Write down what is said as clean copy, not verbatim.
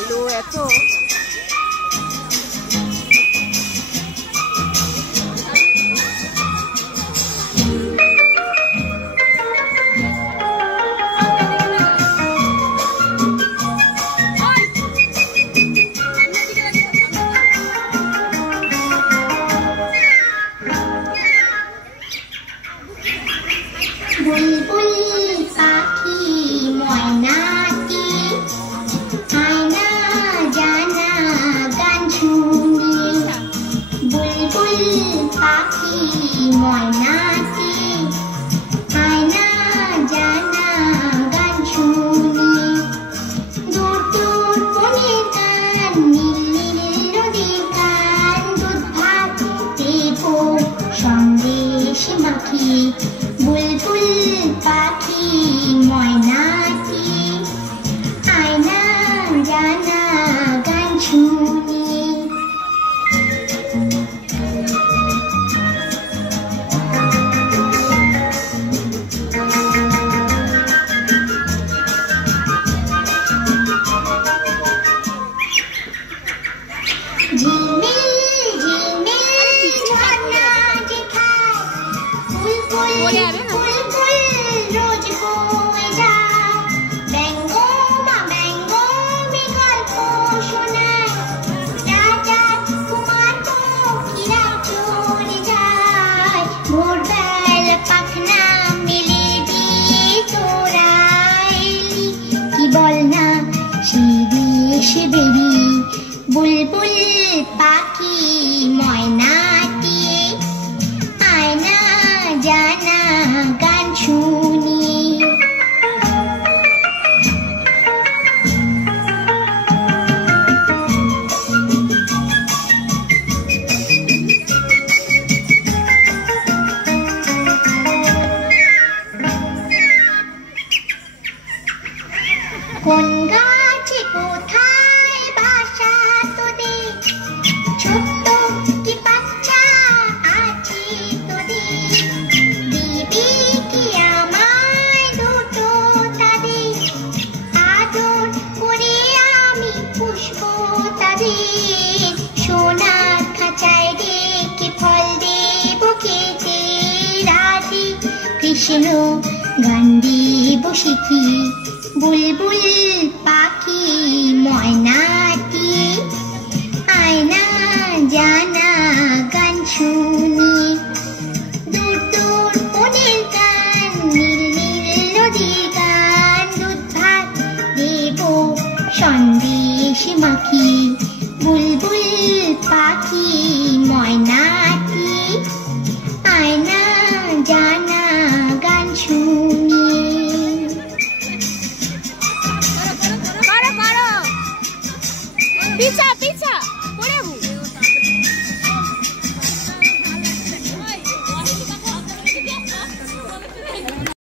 আলো এত বুলবুল পাখি ময়নাটি আয়না জানা গান শুনি কোন গাছে কোথায় বাসা তোদের ছোট্ট কি বাচ্চা আছে তোদের দিবি কি আমায় দুটো তাদের আদর করে আমি পুষবো তাদের সোনার খাঁচায় রেখে ফল দেব খেতে রাধে কৃষ্ণ গান দেব শিখি বুলবুল পাখি ময়নাটি আয়না জানা গান শুনি দূর দূর বনের গান নীল নীল নদীর গান দুধ ভাত দেব সন্দেশ মাখি বুলবুল পাখি